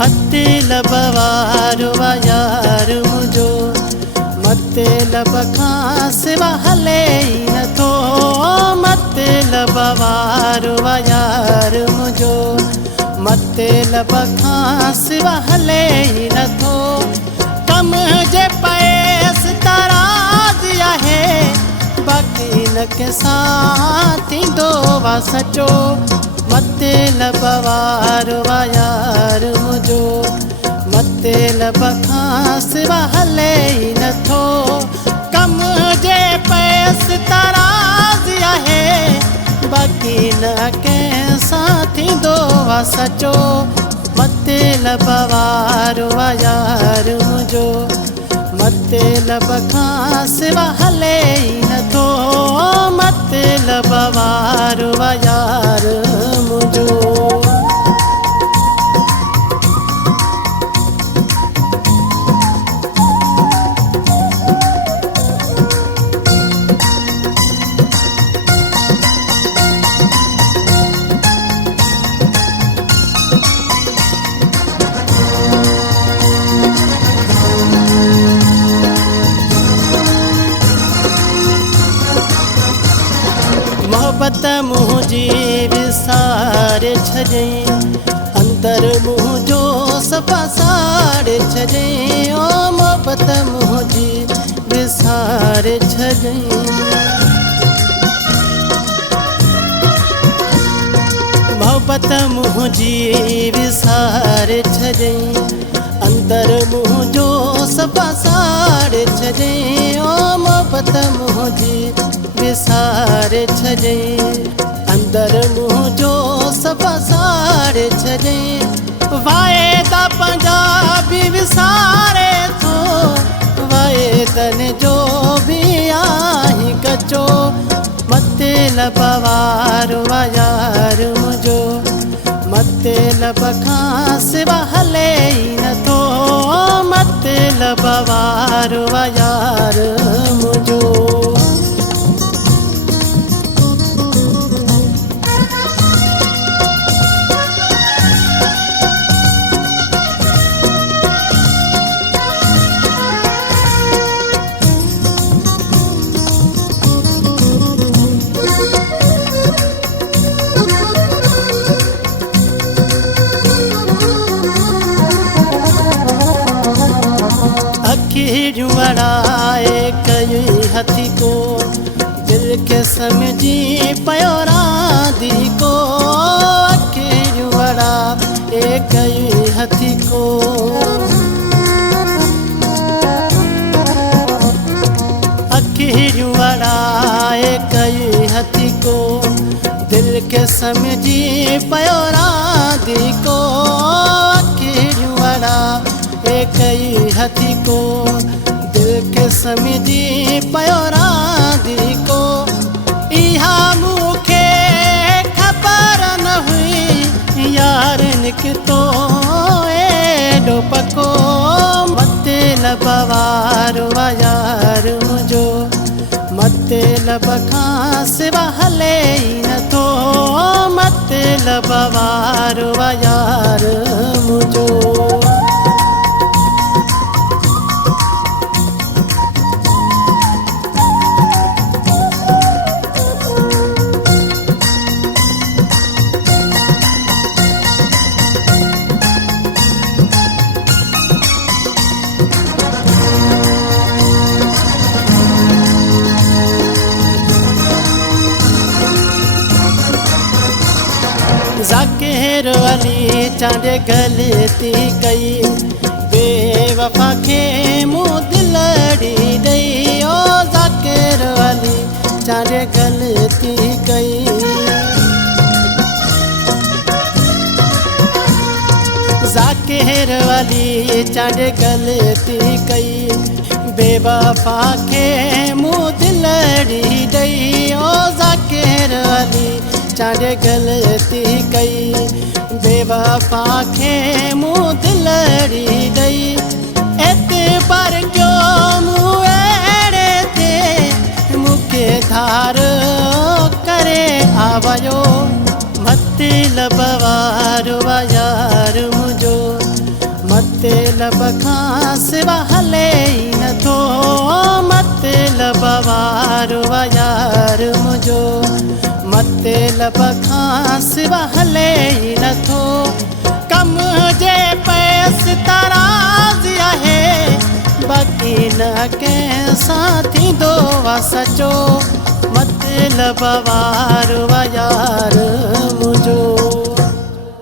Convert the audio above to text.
मतलब वारो यार मुझो मतलब खां सिवा हले न थो मतलब वारो यार मुझो मतलब खां सिवा हले न थो कम जे पैस तराज आहे बाक़ी न कंहिंसां थींदो वा सचो मतलब वारो यार मुझो मतलब खां सिवा हले न थो कम जे पैस तराज आहे बाक़ी न कंहिंसां थींदो वा सचो मतलब वारो यार मुझो मतलब खां सिवा हले न थो मतलब वारो यार मुझो मोहब्बत मुझी विसारे छॾई अंदर मुझो सफ़ा साड़े छॾई ओ मोहब्बत मुझी विसारे छॾई मोहब्बत मुझी विसारे छॾई अंदर मुझो सफ़ा साड़े छॾई ओ मोहब्बत मुझी विसारे छॾई अंदर मुझो सफ़ा साड़े छॾई वाइदा पंजाबी विसारे थो वाइदन जो बि आहीं कचो मतलब वारो यार मुझो मतलब खां सिवा हले न थो मतलब वारो यार मुझो अखियूं वड़ाए कई हथी को दिल के समझी पयो रांदी को अखियूं वड़ाए कई हथी को अखियूं वड़ाए कई हथी को दिल के समझी पयो रांदी को अखियूं वड़ाए कई हथी को दिल के समझी पयो रांदी को इहा मूंखे ख़बर न हुई यार निकितो एॾो पको मतलब वारो यार मुझो मतलब खां सिवा हले न थो मतलब वारो यार मुझो ज़ाकिर अली चांडे गलती कई बेवफा खे मुंहुं दिलड़ी ॾेई ओ ज़ाकिर अली चांडे गलती कई ज़ाकिर अली चांडे गलती कई बेवफा खे मुंहुं दिलड़ी ॾेई ओ ज़ाकिर अली चांडे गलती कई बेवफा खे मुंहुं दिलड़ी ॾेई एतबार कयो मूं अहिड़े ते मूंखे धार करे आवायो मतलब वारो यार मुझो मतलब खां सिवा हले ई नथो मतलब वारो यार मुंहिंजो मतलब खां सिवा हले ई नथो कम जे पैस तराज़ी आहे बाक़ी न कंहिंसां थींदो आहे सचो मतलब वारो यार मुंहिंजो